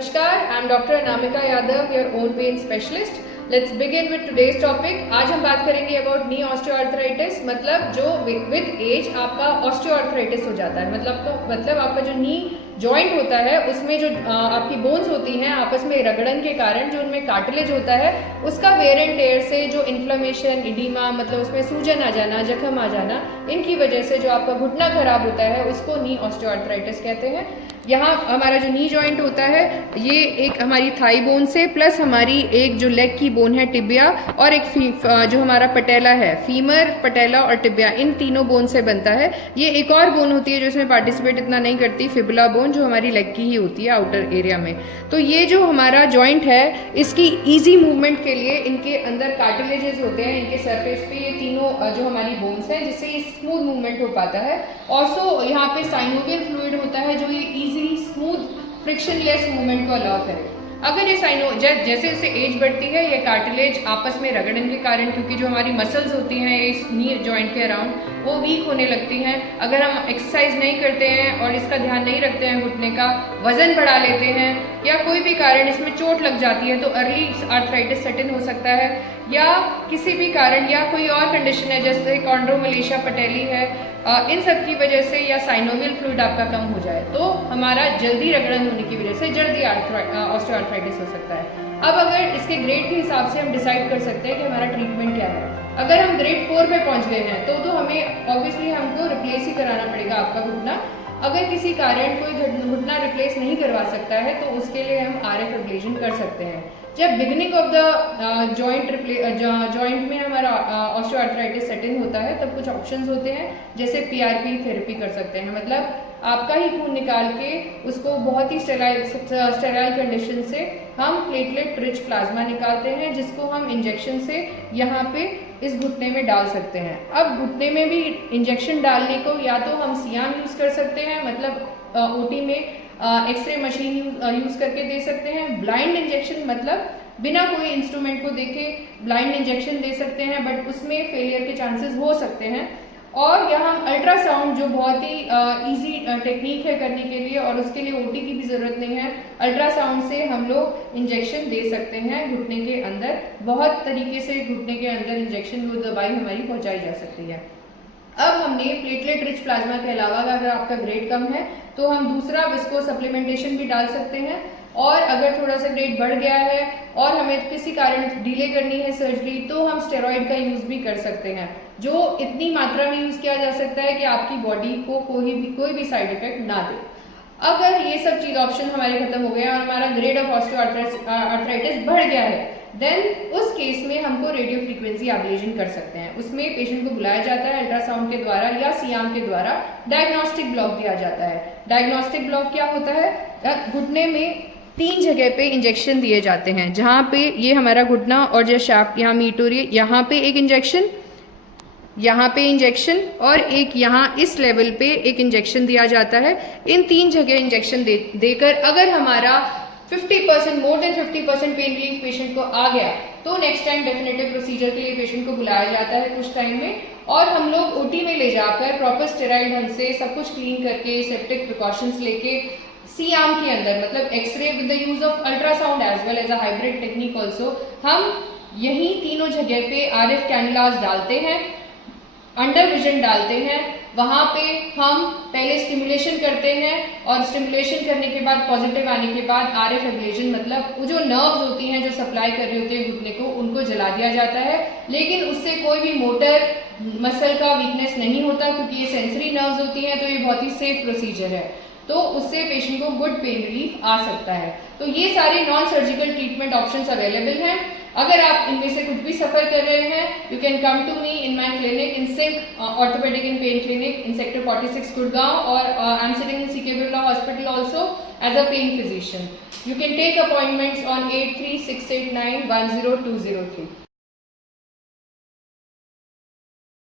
Namaskar, I am Dr. Anamika Yadav, your own pain specialist. Let's begin with today's topic. आज हम बात करेंगे about knee osteoarthritis, मतलब जो विद एज आपका ऑस्टियोआर्थराइटिस हो जाता है। मतलब आपका जो नी जॉइंट होता है उसमें जो आपकी बोन्स होती हैं आपस में रगड़न के कारण जो उनमें कार्टिलेज होता है उसका वेयर एंड टेयर से जो इन्फ्लेमेशन, इडीमा, मतलब उसमें सूजन आ जाना, जख्म आ जाना, इनकी वजह से जो आपका घुटना खराब होता है उसको नी ऑस्टियोआर्थराइटिस कहते हैं। यहाँ हमारा जो नी जॉइंट होता है ये एक हमारी थाई बोन से प्लस हमारी एक जो लेग की बोन है टिबिया और एक जो हमारा पटेला है, फीमर, पटेला और टिबिया, इन तीनों बोन से बनता है। ये एक और बोन होती है जो इसमें पार्टिसिपेट इतना नहीं करती, फिबुला बोन, जो हमारी लेग की ही होती है आउटर एरिया में। तो ये जो हमारा जॉइंट है इसकी ईजी मूवमेंट के लिए इनके अंदर कार्टिलेजेस होते हैं, इनके सरफेस पे ये तीनों जो हमारी बोन्स हैं, जिससे ये स्मूथ मूवमेंट हो पाता है। ऑल्सो यहाँ पे साइनोवियल फ्लूइड होता है जो ये इजीली स्मूथ फ्रिक्शनलेस मूवमेंट को अलाउ करे। अगर ये जैसे जैसे एज बढ़ती है ये कार्टिलेज आपस में रगड़ने के कारण, क्योंकि जो हमारी मसल्स होती हैं इस नी जॉइंट के अराउंड वो वीक होने लगती हैं। अगर हम एक्सरसाइज नहीं करते हैं और इसका ध्यान नहीं रखते हैं, घुटने का वजन बढ़ा लेते हैं या कोई भी कारण इसमें चोट लग जाती है तो अर्ली आर्थराइटिस सेट इन हो सकता है, या किसी भी कारण या कोई और कंडीशन है जैसे कॉन्ड्रोमलेशिया पटेली है, इन सब की वजह से या साइनोवियल फ्लूइड आपका कम हो जाए तो हमारा जल्दी रगड़न होने की वजह से जल्दी ऑस्टियोआर्थराइटिस हो सकता है। अब अगर इसके ग्रेड के हिसाब से हम डिसाइड कर सकते हैं कि हमारा ट्रीटमेंट क्या है। अगर हम ग्रेड 4 पे पहुंच गए हैं तो हमें ऑब्वियसली हमको रिप्लेस ही कराना पड़ेगा आपका घुटना। अगर किसी कारण कोई घुटना रिप्लेस नहीं करवा सकता है तो उसके लिए हम आरएफ एब्लेशन कर सकते हैं। जब बिगिनिंग ऑफ द जॉइंट में हमारा ऑस्टियोआर्थराइटिस सेट इन होता है तब कुछ ऑप्शंस होते हैं, जैसे पीआरपी थेरेपी कर सकते हैं, मतलब आपका ही खून निकाल के उसको बहुत ही स्टेराइल कंडीशन से हम प्लेटलेट रिच प्लाज्मा निकालते हैं जिसको हम इंजेक्शन से यहाँ पे इस घुटने में डाल सकते हैं। अब घुटने में भी इंजेक्शन डालने को या तो हम सियाम यूज़ कर सकते हैं, मतलब ओटी में एक्सरे मशीन यूज़ करके दे सकते हैं। ब्लाइंड इंजेक्शन, मतलब बिना कोई इंस्ट्रूमेंट को देखे ब्लाइंड इंजेक्शन दे सकते हैं, बट उसमें फेलियर के चांसेस हो सकते हैं। और यहाँ हम अल्ट्रासाउंड, जो बहुत ही इजी टेक्निक है करने के लिए और उसके लिए ओटी की भी ज़रूरत नहीं है, अल्ट्रासाउंड से हम लोग इंजेक्शन दे सकते हैं घुटने के अंदर। बहुत तरीके से घुटने के अंदर इंजेक्शन वो दवाई हमारी पहुँचाई जा सकती है। अब हमने प्लेटलेट रिच प्लाज्मा के अलावा अगर आपका ग्रेड कम है तो हम दूसरा विस्को सप्लीमेंटेशन भी डाल सकते हैं, और अगर थोड़ा सा ग्रेड बढ़ गया है और हमें किसी कारण डिले करनी है सर्जरी तो हम स्टेरॉइड का यूज़ भी कर सकते हैं, जो इतनी मात्रा में यूज़ किया जा सकता है कि आपकी बॉडी को कोई भी साइड इफेक्ट ना दे। अगर ये सब चीज़ ऑप्शन हमारे खत्म हो गए और हमारा ग्रेड ऑफ ऑस्टियोआर्थराइटिस बढ़ गया है, देन उस केस में हमको रेडियो फ्रीक्वेंसी एब्लेशन कर सकते हैं। उसमें पेशेंट को बुलाया जाता है अल्ट्रासाउंड के द्वारा या सियाम के द्वारा, डायग्नोस्टिक ब्लॉक दिया जाता है। डायग्नोस्टिक ब्लॉक क्या होता है? घुटने में 3 जगह पे इंजेक्शन दिए जाते हैं, जहाँ पे ये हमारा घुटना और जो शाफ्ट यहाँ मीट हो रही है, यहाँ पे एक इंजेक्शन, यहाँ पे इंजेक्शन और एक यहाँ इस लेवल पे एक इंजेक्शन दिया जाता है। इन 3 जगह इंजेक्शन देकर अगर हमारा 50% more than 50% pain relief patient को आ गया तो नेक्स्ट टाइम डेफिनेटिव प्रोसीजर के लिए पेशेंट को बुलाया जाता है कुछ टाइम में, और हम लोग ओटी में ले जाकर प्रॉपर स्टेराइल ढंग से सब कुछ क्लीन करके सेप्टिक प्रिकॉशंस लेके सियाम के अंदर, मतलब x-ray with the use of ultrasound as well as a hybrid technique also, हम यही तीनों जगह पे आरएफ कैनुलास डालते हैं, अंडर विजन डालते हैं। वहाँ पे हम पहले स्टिमुलेशन करते हैं और स्टिमुलेशन करने के बाद पॉजिटिव आने के बाद आरएफ एब्लेशन, मतलब वो जो नर्व्स होती हैं जो सप्लाई कर रही होती है घुटने को, उनको जला दिया जाता है। लेकिन उससे कोई भी मोटर मसल का वीकनेस नहीं होता क्योंकि ये सेंसरी नर्व्स होती हैं, तो ये बहुत ही सेफ प्रोसीजर है, तो उससे पेशेंट को गुड पेन रिलीफ आ सकता है। तो ये सारे non surgical treatment options available हैं। अगर आप इनमें से कुछ भी सफर कर रहे हैं, you can come to me in my clinic in Sync Orthopaedic and Pain Clinic in sector 46 Gurgaon, और I am sitting in CK Birla Hospital also as a pain physician. You can take appointments on 8368910203.